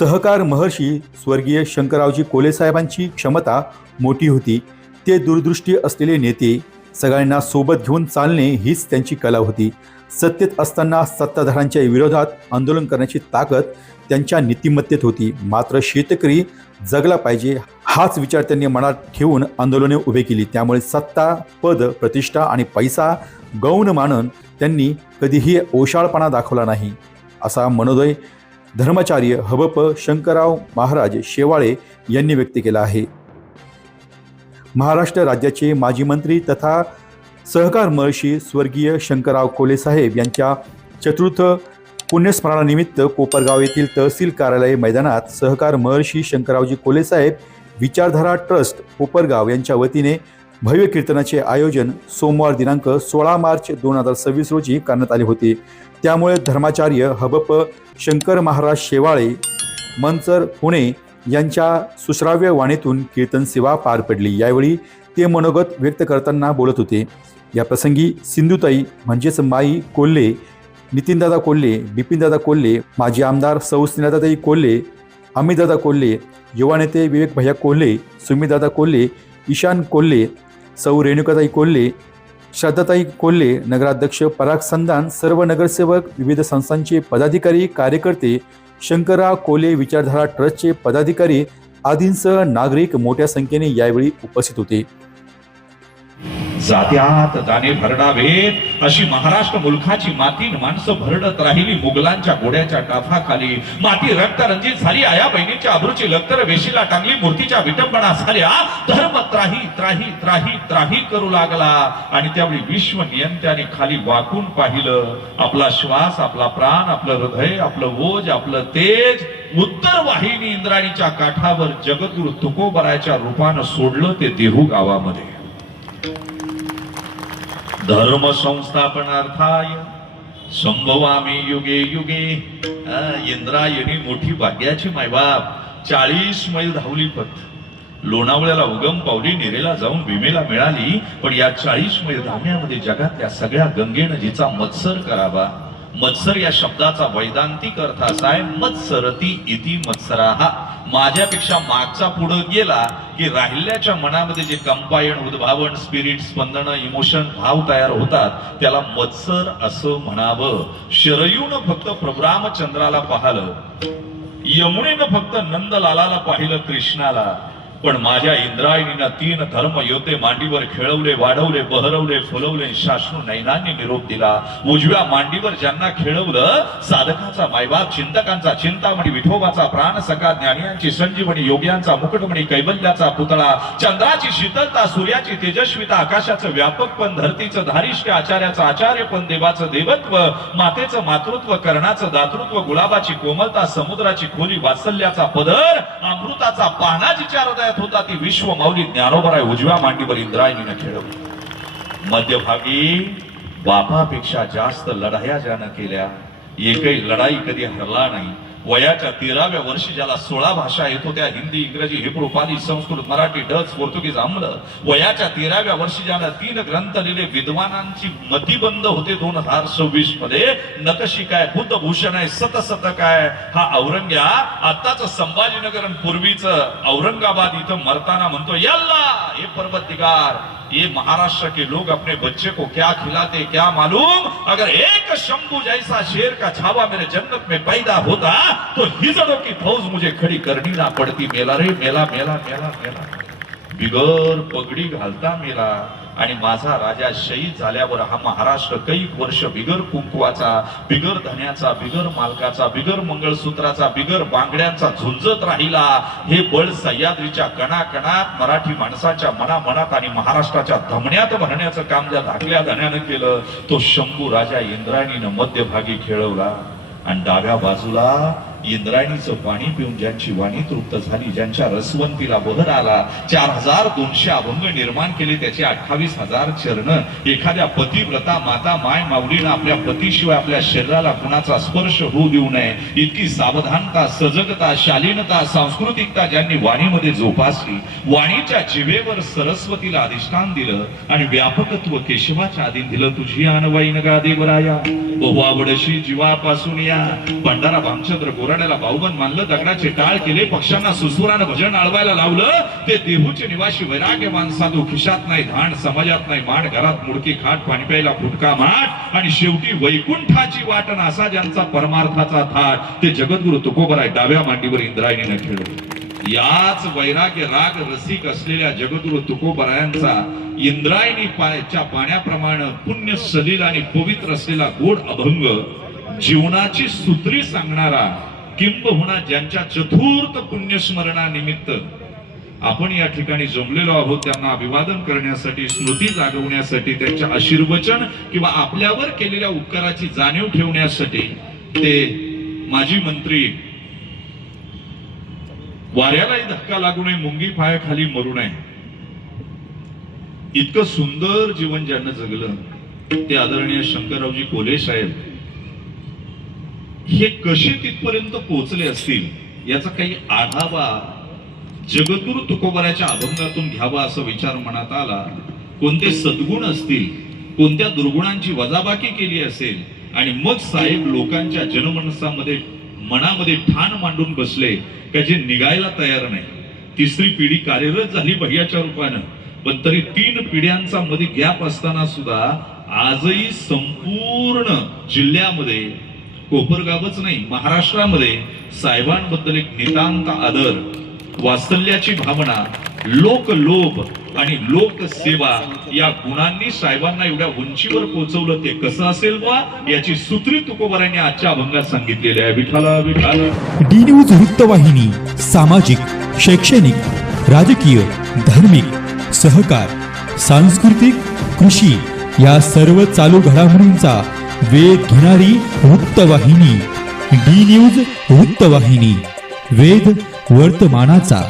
सहकार महर्षी स्वर्गीय शंकररावजी कोले साहेबांची क्षमता मोठी होती. ते दूरदृष्टी असलेले नेते, सगळ्यांना सोबत घेऊन चालणे हीच त्यांची कला होती. सत्तेत असताना सत्ताधाऱ्यांच्या विरोधात आंदोलन करण्याची ताकद त्यांच्या नीतिमत्तेत होती. मात्र शेतकरी जगला पाहिजे हाच विचार त्यांनी मनात ठेवून आंदोलने उभे केली. त्यामुळे सत्ता, पद, प्रतिष्ठा आणि पैसा गौण मानून त्यांनी कधीही ओशाळपणा दाखवला नाही, असा मनोदय धर्माचार्य हबप शंकरराव महाराज शेवाळे यांनी व्यक्त केला आहे. महाराष्ट्र राज्याचे माजी मंत्री तथा सहकार महर्षी स्वर्गीय शंकरराव कोले साहेब यांच्या चतुर्थ पुण्यस्मरणानिमित्त कोपरगाव येथील तहसील कार्यालय मैदानात सहकार महर्षी शंकररावजी कोले साहेब विचारधारा ट्रस्ट कोपरगाव यांच्या वतीने भव्य कीर्तनाचे आयोजन सोमवार दिनांक 16 मार्च 2026 रोजी करण्यात आले होते. त्यामुळे धर्माचार्य हबप शंकर महाराज शेवाळे मंचर पुणे यांच्या सुश्राव्य वाणीतून कीर्तन सेवा पार पडली. यावेळी ते मनोगत व्यक्त करताना बोलत होते. या प्रसंगी सिंधुताई म्हणजेच माई कोल्हे, नितीनदादा कोल्हे, बिपिनदादा कोल्हे, माजी आमदार सौ स्नेहदादाई कोल्हे, अमितदादा कोल्हे, युवा नेते विवेक भैया कोल्हे, सुमितदादा कोल्हे, ईशान कोल्हे, सौ रेणुकाताई कोल्हे, श्रद्धाताई कोल्हे, नगराध्यक्ष पराग संदान, सर्व नगरसेवक, विविध संस्थांचे पदाधिकारी, कार्यकर्ते, शंकरराव कोले विचारधारा ट्रस्टचे पदाधिकारी आदींसह नागरिक मोठ्या संख्येने यावेळी उपस्थित होते. जात्यात दाणे भरडावेत अशी महाराष्ट्र मुलखाची माती माणसं भरडत राहिली. मुघलांच्या घोड्याच्या टाफाखाली माती रक्तरंजित झाली. आया बहिणीच्या अब्रूची लक्तर वेशीला टांगली. मूर्तीच्या विटंबना झाल्या. धर्म त्राही त्राही त्राही त्राही करू लागला. आणि त्यावेळी विश्व नियंत्याने खाली वाकून पाहिलं. आपला श्वास, आपला प्राण, आपलं हृदय, आपलं ओज, आपलं तेज उत्तर वाहिनी इंद्राणीच्या काठावर जगद्गुरु तुकोबराच्या रूपानं सोडलं ते देहू गावामध्ये. धर्म संस्थापनार्थाय संभवामी युगे युगे. इंद्रायणी मोठी भाग्याची मायबाप. 40 मैल धावली पथ. लोणावळ्याला उगम पावली, नेरेला जाऊन भीमेला मिळाली. पण या 40 मैल धावण्यामध्ये जगातल्या सगळ्या गंगेनं जिचा मत्सर करावा. मत्सर या शब्दाचा वैदांतिक अर्थ असा आहे, मत्सरती इति मत्सराहा. माझ्यापेक्षा मागचा पुढे गेला की राहिल्याच्या मनामध्ये जे कंपायन, उद्भावन, स्पिरिट, स्पंदन, इमोशन, भाव तयार होतात त्याला मत्सर असं म्हणावं. शरयूनं फक्त प्रभू रामचंद्राला पाहिलं, यमुनेनं फक्त नंदलालाला पाहिलं, कृष्णाला. पण माझ्या इंद्रायणीनं 3 धर्म योद्धे मांडीवर खेळवले, वाढवले, बहरवले, फुलवले, शाश्नू नैनांनी निरोप दिला. उजव्या मांडीवर ज्यांना खेळवलं, साधकाचा मायबाप, चिंतकांचा चिंतामणी, विठोबाचा प्राण सखा, ज्ञानियांची संजीवनी, योग्यांचा मुकुटमणी, कैवल्याचा पुतळा, चंद्राची शीतलता, सूर्याची तेजस्विता, आकाशाचं व्यापकपण, धरतीचं धारिष्ट्य, आचार्याचं आचार्यपण, देवाचं देवत्व, मातेचं मातृत्व, कर्णाचं दातृत्व, गुलाबाची कोमलता, समुद्राची खोली, वात्सल्याचा पदर, अमृताचा पाना जिच्या हृदयात होता ती विश्व माऊली ज्ञानोबराय उजव्या मांडीवर इंद्रायणीनं खेळवली. मध्यभागी बापापेक्षा जास्त लढाया ज्यानं केल्या, एकही लढाई कधी हरला नाही. वयाच्या 13व्या वर्षी ज्याला 16 भाषा येत होत्या, हिंदी, इंग्रजी, हिब्रू, पाली, संस्कृत, मराठी, डच, पोर्तुगीज, आम्ल. वयाच्या 13व्या वर्षी ज्याला 3 ग्रंथ लिहिले, विद्वानांची मतिबंद होते 2026 मध्ये. नकशी काय, बुद्धभूषण आहे, सतसतक आहे. हा औरंग्या आताच संभाजीनगर आणि पूर्वीच औरंगाबाद इथं मरताना म्हणतो, यल्ला हे परवतदिगार, ये महाराष्ट्र के लोग अपने बच्चे को क्या खिलाते क्या मालूम. अगर एक शंभू जैसा शेर का छावा मेरे जन्नत में पैदा होता तो हिजड़ों की फौज मुझे खड़ी करनी ना पड़ती. मेला रे मेला मेला मेला मेला. बिगर पगडी घालता मेला. आणि माझा राजा शहीद झाल्यावर हा महाराष्ट्र कैक वर्ष बिगर कुंकवाचा, बिगर धन्याचा, बिगर मालकाचा, बिगर मंगळसूत्राचा, बिगर बांगड्यांचा झुंजत राहिला. हे बळ सह्याद्रीच्या कणाकणात मराठी माणसाच्या मनामनात आणि महाराष्ट्राच्या धमन्यात भरण्याचं काम ज्या धाकल्या धन्यानं केलं, तो शंभू राजा इंद्रायणीनं मध्यभागी खेळवला. आणि डाव्या बाजूला इंद्रायणीचं पाणी पिऊन ज्यांची वाणी तृप्त झाली, ज्यांच्या रसवंतीला बहर आला, 4200 अभंग निर्माण केले, त्याचे 28,000 चरण. एखाद्या पतिव्रता माता माय माऊलीनं आपल्या पतीशिवाय आपल्या शरीराला कुणाचा स्पर्श होऊ देऊ नये इतकी सावधानता, सजगता, शालीनता, सांस्कृतिकता ज्यांनी वाणीमध्ये जोपासली. वाणीच्या जिवेवर सरस्वतीला अधिष्ठान दिलं आणि व्यापकत्व केशवाच्या आधीन दिलं. तुझी आणवाईन गा देवराया, बहुआवडशी जीवापासून या. भंडारा भामचंद्र चोराड्याला बाहुबन मानलं, दगडाचे टाळ केले, पक्षांना सुसुरानं भजन आळवायला लावलं. ते देहूचे निवासी वैराग्यवान साधू, खिशात नाही धाण, समाजात नाही मान, घरात मुडकी खाट, पाणी प्यायला फुटका माठ, आणि शेवटी वैकुंठाची वाट, असा ज्यांचा परमार्थाचा थाट, ते जगद्गुरु तुकोबराय डाव्या मांडीवर इंद्रायणीने खेळले. याच वैराग्य राग रसिक असलेल्या जगद्गुरु तुकोबरायांचा इंद्रायणी च्या पाण्याप्रमाणे पुण्य सलील आणि पवित्र असलेला गोड अभंग, जीवनाची सूत्री सांगणारा, किंबहुना ज्यांच्या चतुर्थ पुण्यस्मरणानिमित्त आपण या ठिकाणी जमलेलो आहोत, त्यांना अभिवादन करण्यासाठी, स्मृती जागवण्यासाठी, त्यांच्या आशीर्वचन किंवा आपल्यावर केलेल्या उपकाराची जाणीव ठेवण्यासाठी, ते माजी मंत्री वाऱ्यालाही धक्का लागू नये, मुंगी पायाखाली मरू नये, इतकं सुंदर जीवन ज्यांना जगलं ते आदरणीय शंकररावजी कोले साहेब हे कसे तिथपर्यंत पोहोचले असतील याचा काही आढावा जगद्गुरु तुकोबराच्या अभंगातून घ्यावा असा विचार मनात आला. कोणते सद्गुण असतील, कोणत्या दुर्गुणांची वजाबाकी केली असेल, आणि मग साहेब लोकांच्या जनमनसामध्ये मनामध्ये ठाण मांडून बसले का जे निघायला तयार नाही. तिसरी पिढी कार्यरत झाली भैयाच्या रूपानं, पण तरी 3 पिढ्यांचा मध्ये गॅप असताना सुद्धा आजही संपूर्ण जिल्ह्यामध्ये, कोपरगावच नाही महाराष्ट्रामध्ये साहेबांबद्दल एक नितांत आदर, वात्सल्याची भावना, लोकलोभ आणि लोकसेवा या गुणांनी साहेबांना एवढ्या उंचीवर पोहोचवलं. ते कसं असेल बा याची सूत्री तुकोबरांनी आजच्या अभंगात सांगितलेली आहे. विठाला विठाला. डी न्यूज वृत्तवाहिनी सामाजिक, शैक्षणिक, राजकीय, धार्मिक, सहकार, सांस्कृतिक, कृषी या सर्व चालू घडामोडींचा वेध घेणारी वृत्तवाहिनी. डी न्यूज वृत्तवाहिनी, वेध वर्तमानाचा.